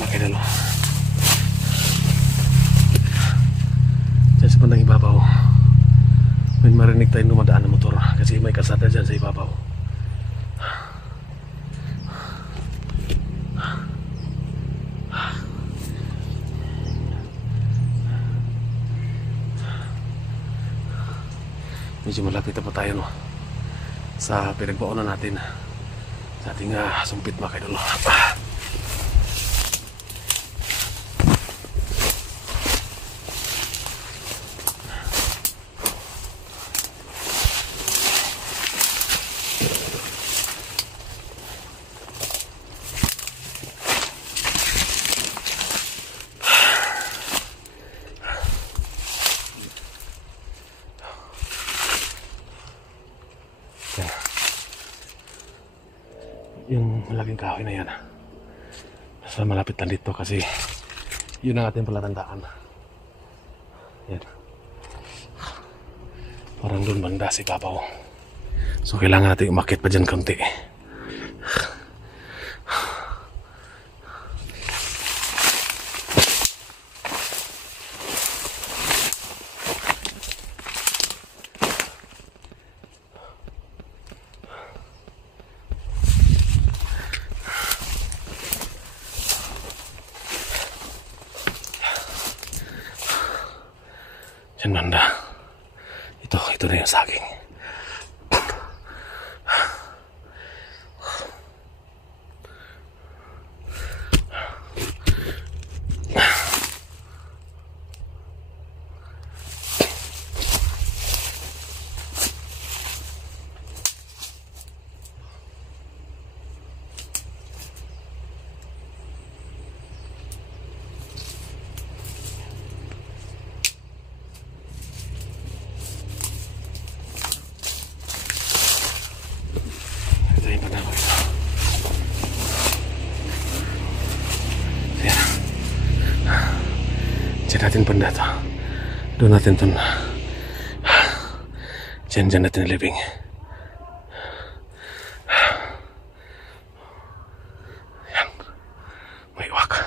mga idol. Diyan sa bandang ibabaw may marinig tayong dumadaan na motor kasi may kalsada dyan sa ibabaw. Medyo malapit na po tayo no, sa pinagbaunan natin sa ating sumpit mga idol. Yung malaking kahoy na yan nasa malapit lang dito kasi yun ang ating palatandaan. Yan, parang doon banda si Papaw, so kailangan natin umakit pa dyan konti. Diyan banda. Ito na yung saging. Diyan natin banda to. Doon natin to. Diyan natin living. Yan. May wak.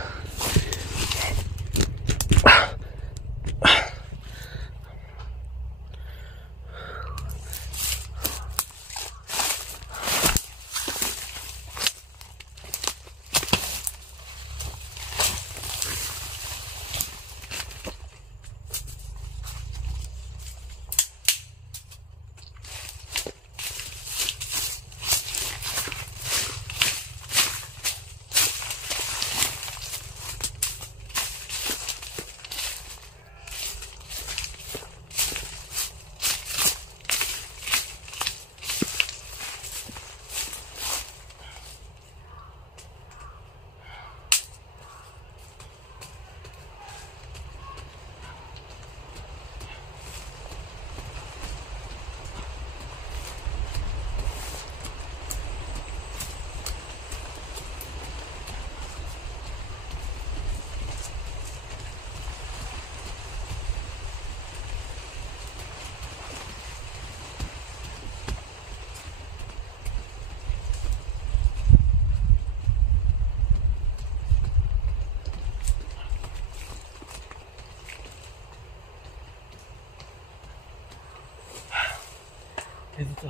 Dito,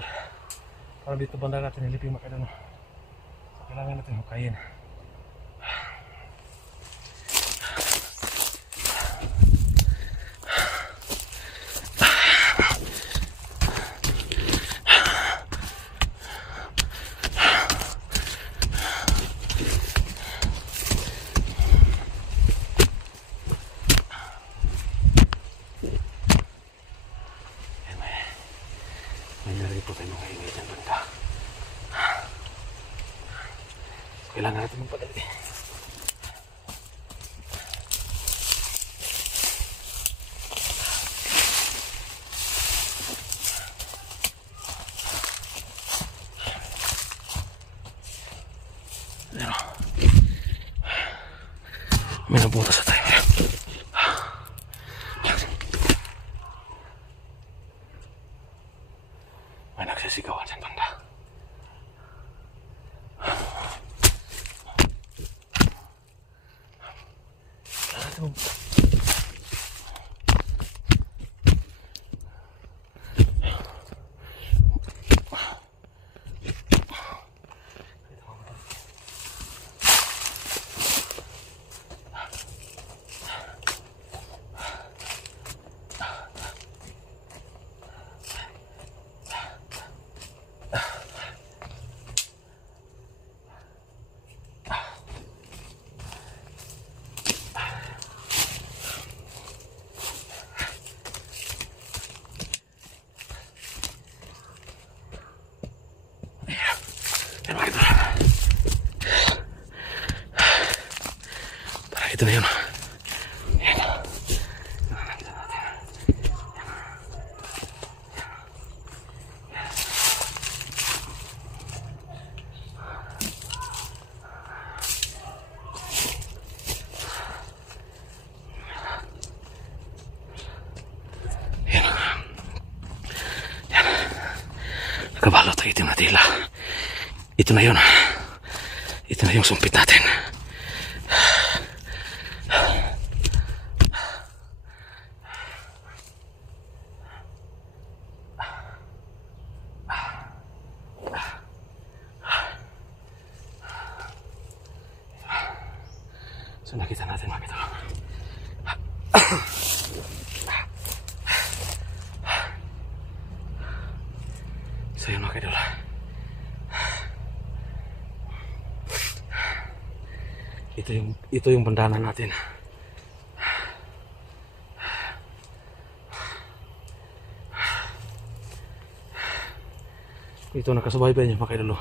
parang dito banda natin niliping makadano. So, kailangan natin hukayin. Kailangan natin magpadali. May nabutas sa tayo. May nagsisigawan sa banda. Yan mga idol. Parang ito na yun. Yan. Nakakita natin. Yan. Yan. Nakabalot ang itim na tila. Ito na yun. Ito na yung sumpit natin. So nakita natin mga ito. So yun mga idol. Ito yung bandanan natin. Ito nakasubaybay niya mga idol.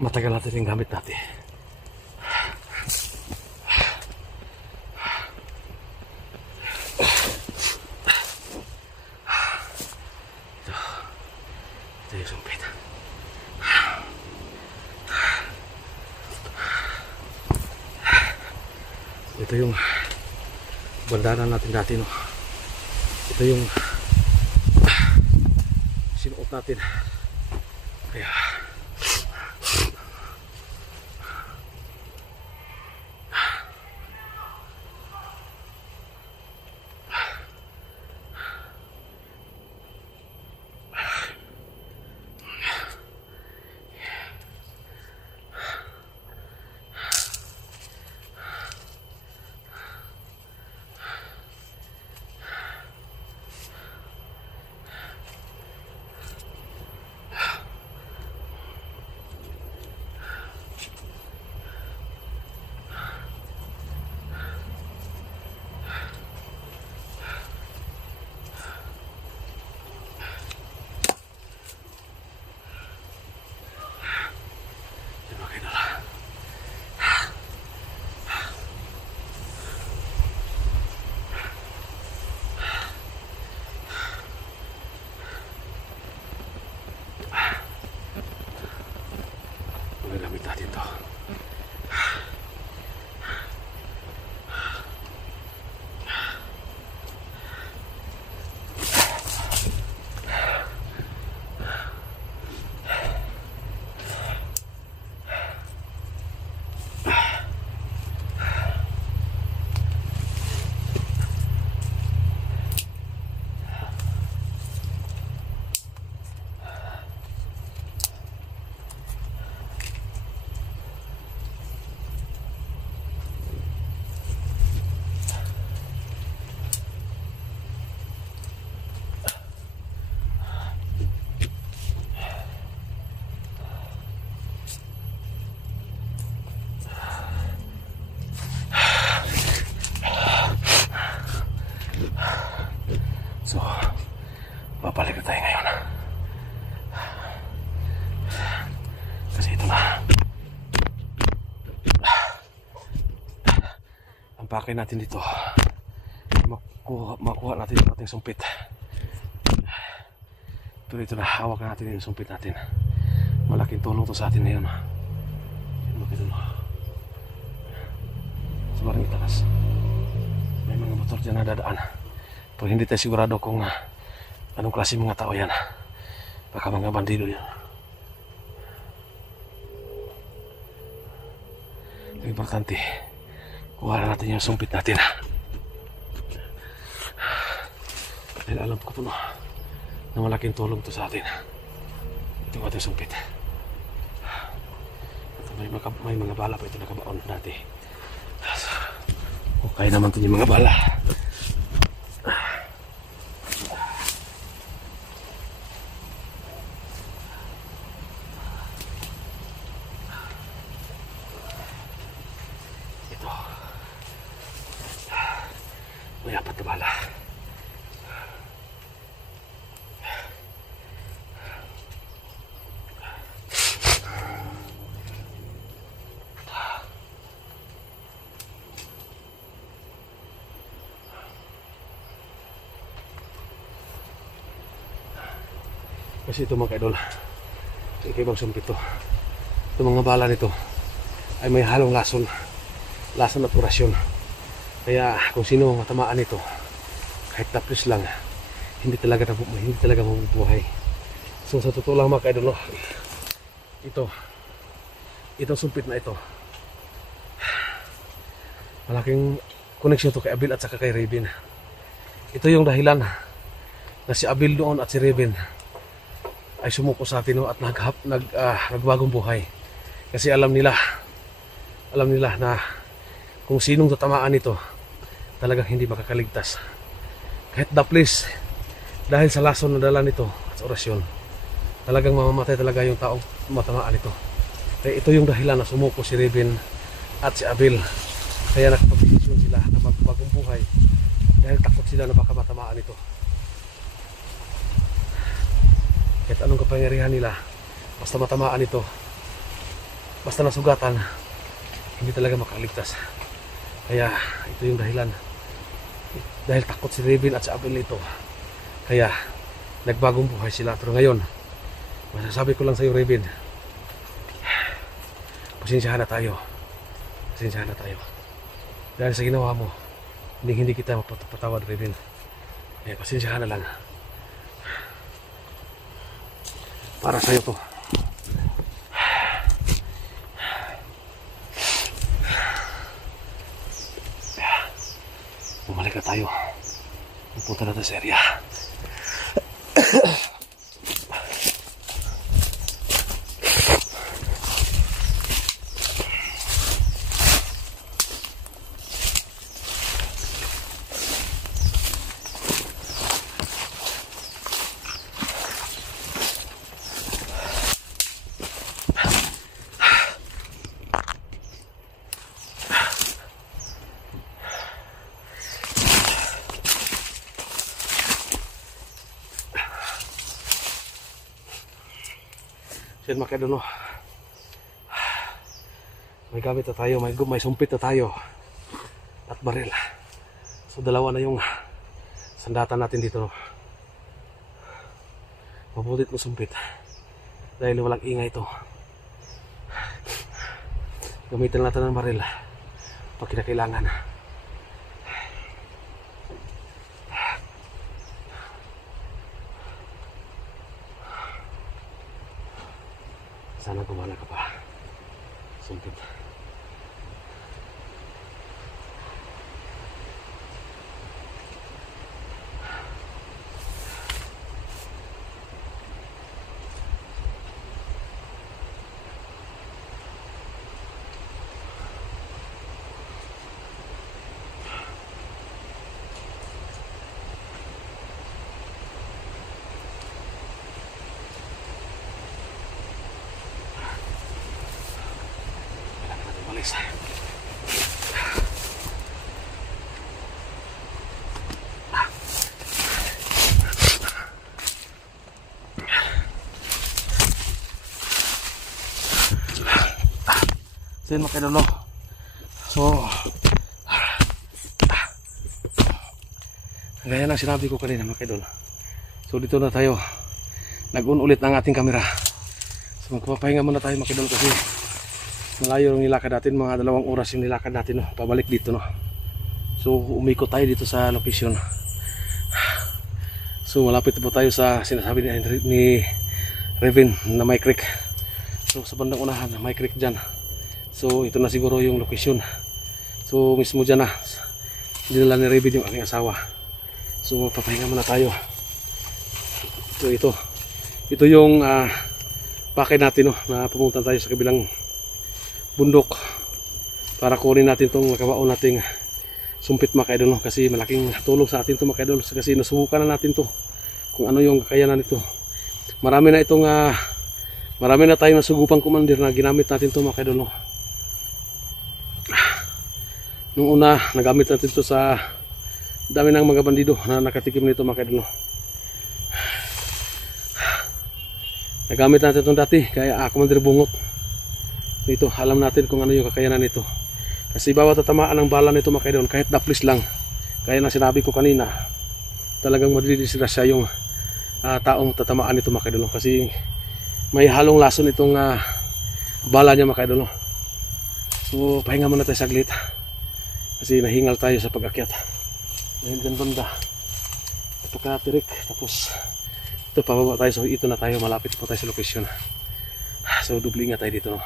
Matagal natin yung gamit natin. Ito yung sumpit. Ito yung bandanan natin dati, no? Ito yung sinuot natin. Kaya magagamit natin to. So, babalik na tayo ngayon. Kasi ito na. Ang pakay natin dito. Makuha natin yung ating sumpit. Pero ito na, hawak natin yung sumpit natin. Malaking tulong to sa atin ngayon. Ito na. So, parang itakas. May mga motor dyan na dadaan. Pero hindi tayo sigurado kung anong klase mga tao yan. Baka mga bandido yan. Ang importante, kuha na natin yung sumpit natin. Dahil alam ko to, no, na malaking tulong to sa atin. Ito yung ating sumpit. At may mga bala pa ito nakabaon dati. Okay naman ito yung mga bala. May apat na bala. Kasi ito mga kaidol, ikibang sumpit to. Itong mga bala nito ay may halong lason at orasyon. Kaya kung sino matamaan nito, kahit tapos lang, hindi talaga mabubuhay. So sa totoo lang mga kaidol, no, itong sumpit na ito, malaking koneksyon to kay Abil at saka kay Raven. Ito yung dahilan na si Abil doon at si Raven ay sumuko sa atin, no, at nagbagong buhay. Kasi alam nila na kung sinong tatamaan nito, talagang hindi makakaligtas. Kahit daplis, dahil sa lason na dala nito at sa orasyon, talagang mamamatay talaga yung taong matamaan nito. Kaya ito yung dahilan na sumuko si Raven at si Abil. Kaya nakapag-desisyon sila na magbagong buhay dahil takot sila na baka matamaan ito. Kahit anong kapangyarihan nila, basta matamaan ito, basta nasugatan, hindi talaga makaligtas. Kaya ito yung dahilan. Dahil takot si Raven at si Abil ito, kaya nagbagong buhay sila. Pero ngayon, masasabi ko lang sa iyo, Raven, pasensyahan na tayo. Dahil sa ginawa mo, hindi kita mapatawad, Raven. Kaya pasensyahan na lang. Para sa'yo to. Bumalik na tayo. Pupunta na sa area. Yan mga kaidol, no, may gamit na tayo, may sumpit na tayo at baril. So dalawa na yung sandatan natin dito, no. Mabutit mo sumpit dahil walang ingay ito. Gamitin natin ng baril pag kinakailangan. Sana gumana ka pa. Sumpit. So yun mga kaidol, no. So gaya ng sinabi ko kanina mga kaidol, so dito na tayo nag-on ulit ng ating camera. So magpapahinga muna tayo mga kaidol kasi malayo yung nilakad natin, mga 2 oras yung nilakad natin, no, pabalik dito, no. So umikot tayo dito sa location. So malapit na po tayo sa sinasabi ni Raven na may creek. So sa bandang unahan may creek dyan. So ito na siguro yung location. So mismo dyan na dinala ni Raven yung aking asawa. So papahinga muna tayo. So ito yung pakay natin, no, na pumunta tayo sa kabilang bundok para kunin natin itong nakabaon nating sumpit mga kaidol, no, kasi malaking tulong sa atin ito mga kaidol, kasi nasubukan na natin to kung ano yung kakayanan nito. Marami na tayong nasugupang commander na ginamit natin to mga kaidol, no. Nung una nagamit natin to sa dami ng mga bandido na nakatikim nito mga kaidol, no. Nagamit natin itong dati kaya Commander Bungot. So ito, alam natin kung ano yung kakayanan nito. Kasi bawat tatamaan ng bala nito mga kaidol, kahit daplis lang, kaya na sinabi ko kanina, talagang madidisgrasya yung taong tatamaan nito mga kaidol, kasi may halong lason itong bala niya mga kaidol. So pahinga muna tayo saglit kasi nahingal tayo sa pag-akyat. Dahil dyan banda napakatirik, tapos ito pababa tayo, so ito na tayo, malapit po tayo sa location. So dubli nga tayo dito, no,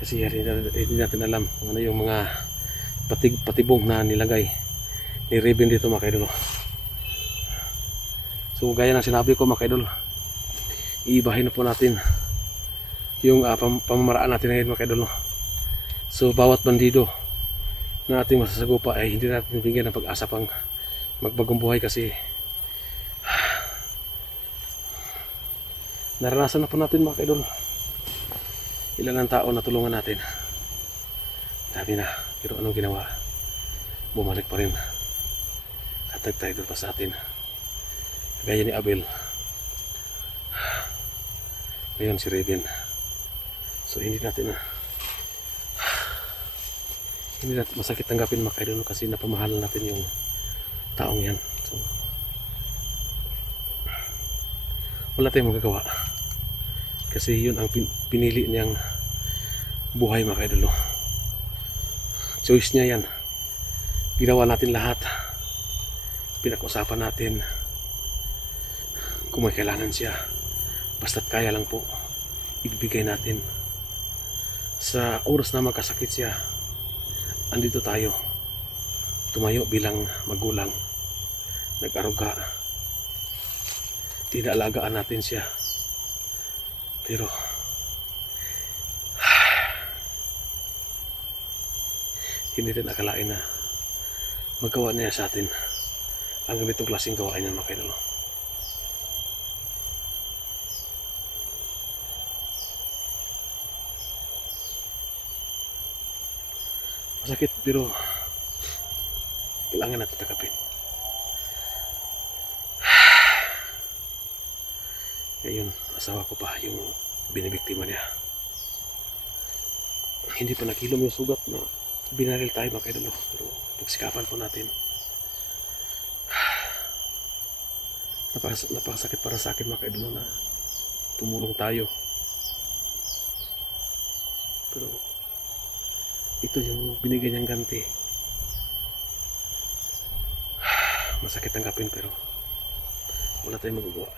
kasi hindi natin alam kung ano yung mga patibong na nilagay ni Raven dito mga kaidol. So gaya ng sinabi ko mga kaidol, iibahin na po natin yung pamamaraan natin ngayon mga kaidol. So bawat bandido na ating masasagupa ay hindi natin bigyan ng pag-asa pang magbagong buhay, kasi naranasan na po natin mga kaidol. Ilan ang tao na tulungan natin, dami na, pero anong ginawa? Bumalik pa rin, katag doon pa sa atin, gaya ni Abel, ngayon si Raven. So hindi natin masakit tanggapin mga kaidol, kasi napamahalan natin yung taong yan. So wala tayong magagawa, kasi yun ang pinili niyang buhay mga kaidol. Choice niya yan, ginawa natin lahat, pinag-usapan natin kung may kailangan siya, basta't kaya lang po ibibigay natin. Sa oras na magkasakit siya, andito tayo, tumayo bilang magulang, nag-aruga, tinaalagaan natin siya. Pero hindi din akalain na magawa niya sa atin ang ganitong klaseng gawain niya mga kaidol. Masakit, pero kailangan natin takapin. Ngayon, asawa ko pa yung binibiktima niya. Hindi pa nakilom yung sugat na binaril tayo mga kaidol, pero pagsikapan po natin. Napakasakit para sa akin mga kaidol na tumulong tayo, pero ito yung binigay niyang ganti. Masakit tanggapin, pero wala tayong magagawa.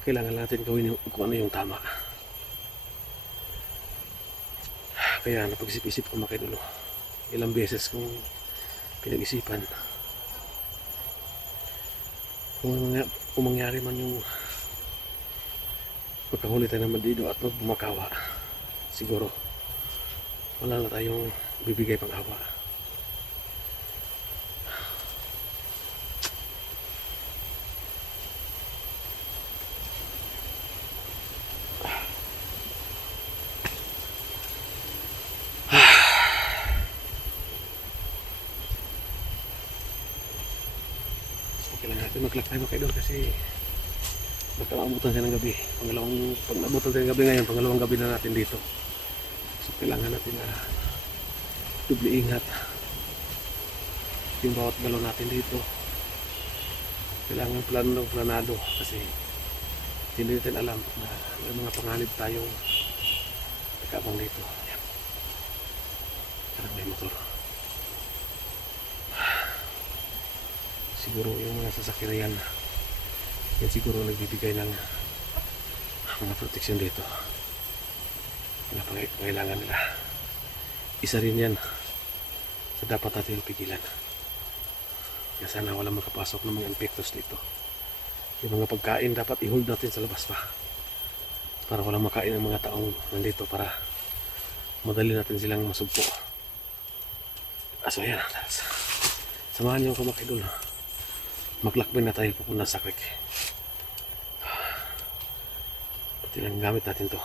Kailangan natin gawin kung ano yung tama. Kaya napag-isip-isip ko mga kaidol, ilang beses kong pinag-isipan kung mangyari man yung pagkahuli tayo ng bandido at magmakawa, siguro wala na tayong bibigay pang awa. Kailangan natin maglakbay mga kaidol, kasi baka maabutan tayo ng gabi. Pag naabutan tayo ng gabi ngayon, pangalawang gabi na natin dito. So kailangan natin na dubli ingat yung bawat galaw natin dito. Kailangan planado, kasi hindi natin alam na may mga panganib tayong nakabang dito. Yan. Parang may motor. Siguro yung mga sasakyan na yan siguro nagbibigay ng mga proteksyon dito na pangailangan nila. Isa rin yan sa dapat natin pigilan, kaya sana walang makapasok ng mga infectos dito. Yung mga pagkain dapat i-hold natin sa labas pa, para walang makain ng mga taong nandito, para madali natin silang masugpo. So yan, samahan niyo ako mga kaidol, maglakbay na tayo pupunta sa creek. Pati lang gamit natin to.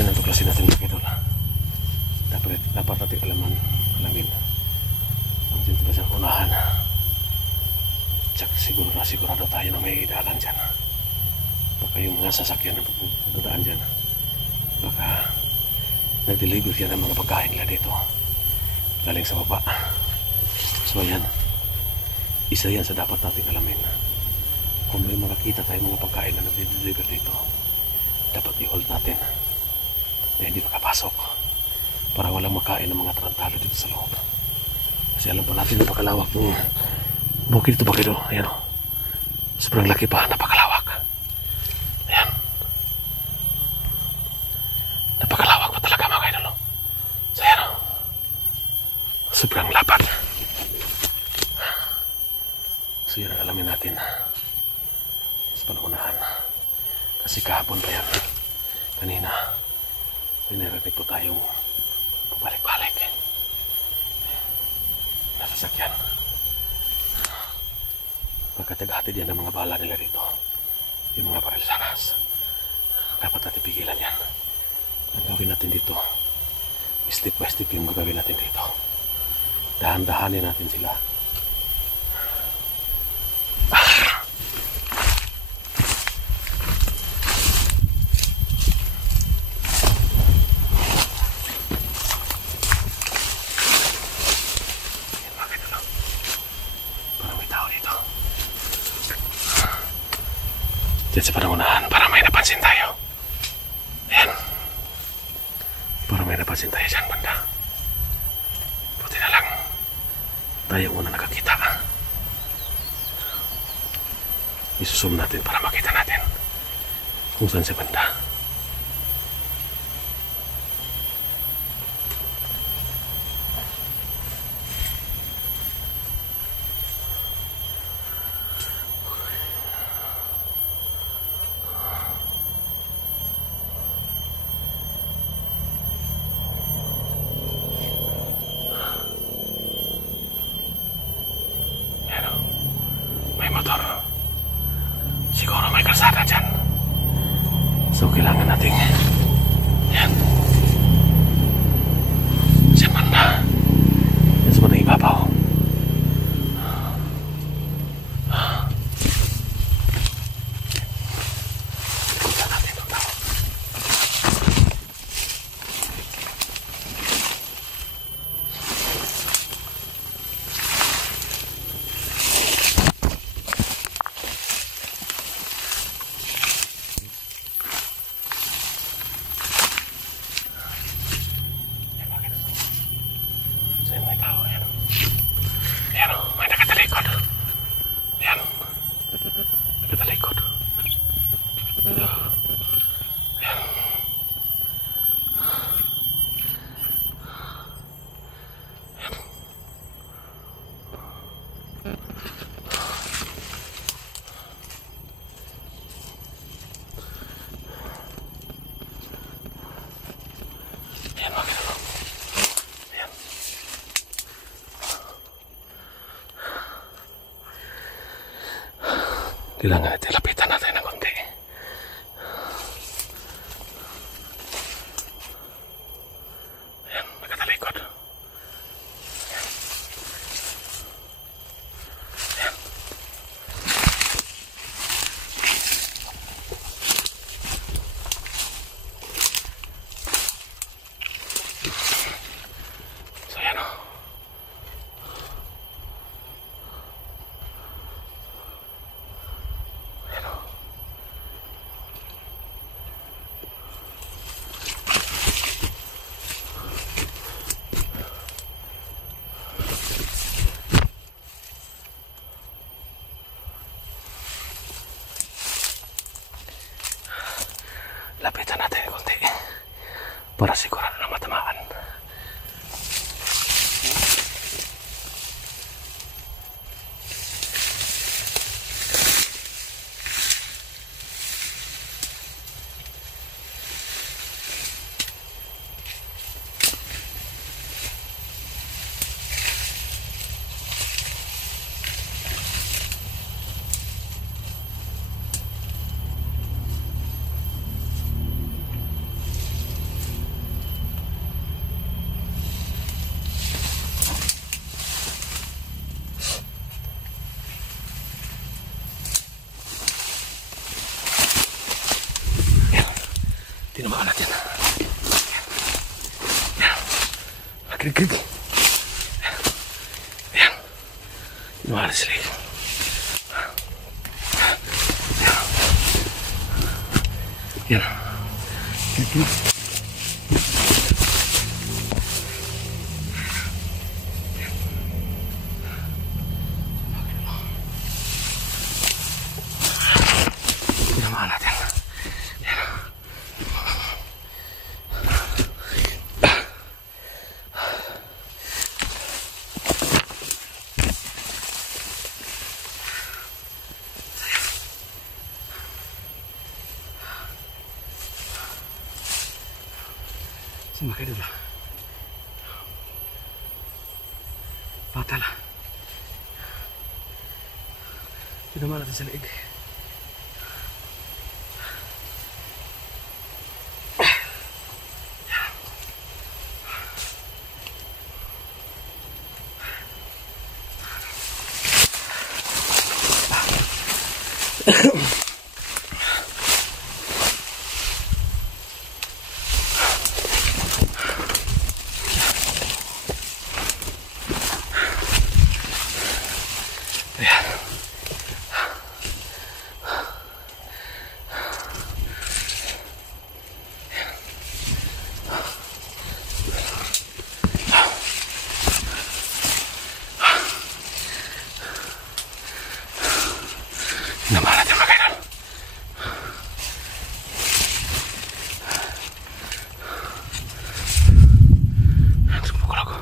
Yan ang tuklasin natin mga idol. Dapat natin alamin ang dito ba siyang unahan. Tsak sigurado tayo na may daanan dyan. Baka yung mga sasakyan na dadaan dyan, baka nag-deliver yan ng mga pagkain nila dito galing sa baba. So ayan, isa yan sa dapat natin alamin. Kung may makakita tayo mga pagkain na nag-deliver dito, dapat i-hold natin na hindi makapasok para walang makain ng mga tarantado dito sa loob. Kasi alam po natin napakalawak ng bukid dito ba kayo. Ayan o, sobrang laki pa, napakalawak. Ayan, napakalawak pa talaga mga idol. So ayan o, sobrang lapad. So yan ang alamin natin sa panuunahan. Kasi kahapon pa yan, kanina pinarinig po tayong pabalik-balik na sasakyan. Pagkataghatid yan ng mga bala nila dito, yung mga parilsanas, dapat natin pigilan yan. Ang gawin natin dito, step by step yung gagawin natin dito. Dahan-dahanin natin sila. Diyan sa panangunahan para may napansin tayo. Ayan. Para may napansin tayo dyan banda. Buti na lang tayo una nakakita. Isusum natin para makita natin kung saan sa banda. Motor. Siguro may kalsada dyan. So kailangan nating yan. Diyan man na. Yan sa mga ibabaw. Ikutan natin itong tao. Kailangan natin lapitan natin ng konti. Ayan, nakatalikod. Ayan. Ayan. So ayan o. Lapitan natin konti para sigurado na matamaan. Tinamaan natin. Yan. Magkrig-krig. Yan. Tinamaan na sila. Yan. Krig-krig. Tinamaan natin. Sumakay dulu. Patah lah. Sudah malah terselik. Nama natin mga kaidol. Tumukol ako.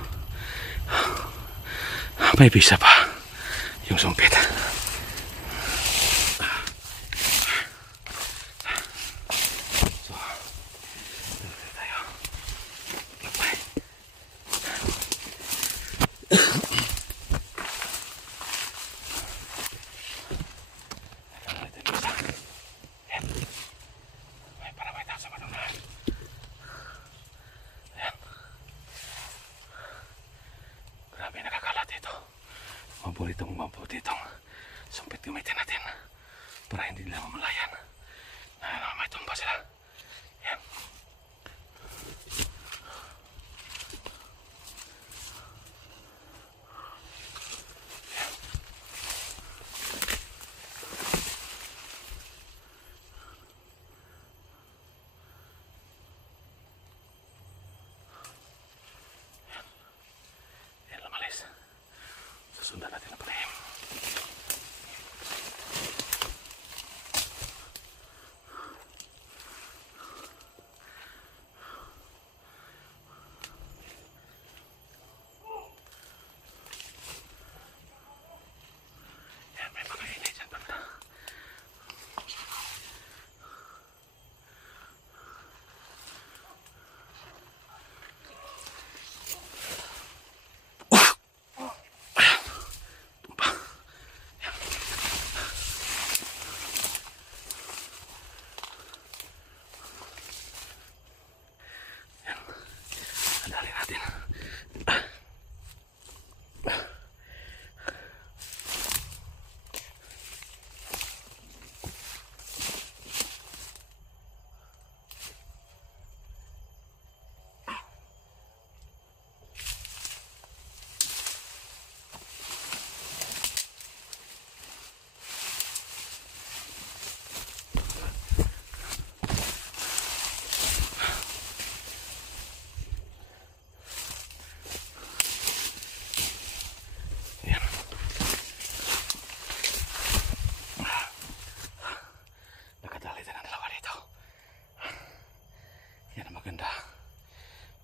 May bisa pa yung sumpit. So, tayo. Lakbay. Mabuti itong sumpit gamitin natin para hindi nila mamalayan. May tumba sila. Yan. Yan, lumalis. Susundan natin ang panahim. Yan, may mga inay dyan banda. Dali natin.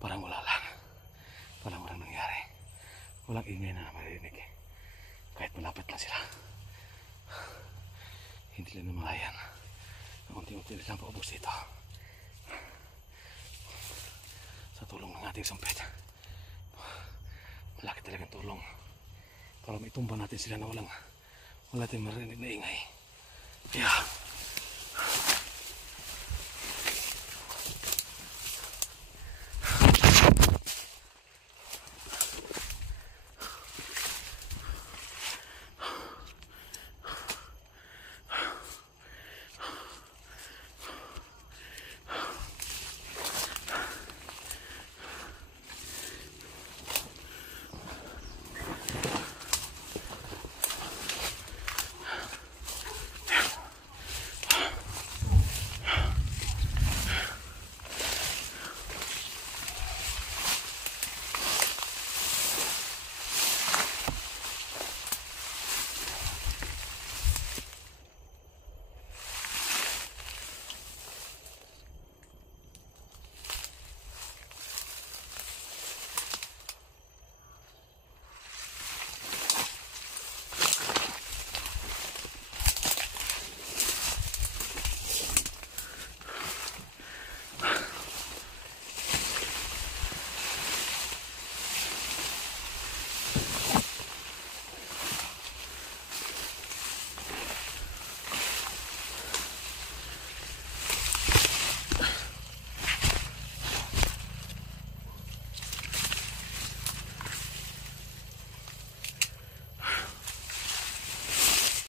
Parang wala lang. Walang nangyari. Walang ingay na maririnig. Kahit malapit na sila. Hindi lang namalayan. Unti-unti lang paubos dito. Sa tulong ng ating sumpit. Malaki talagang tulong. Para maitumba natin sila na wala tayong marinig na ingay. Yeah.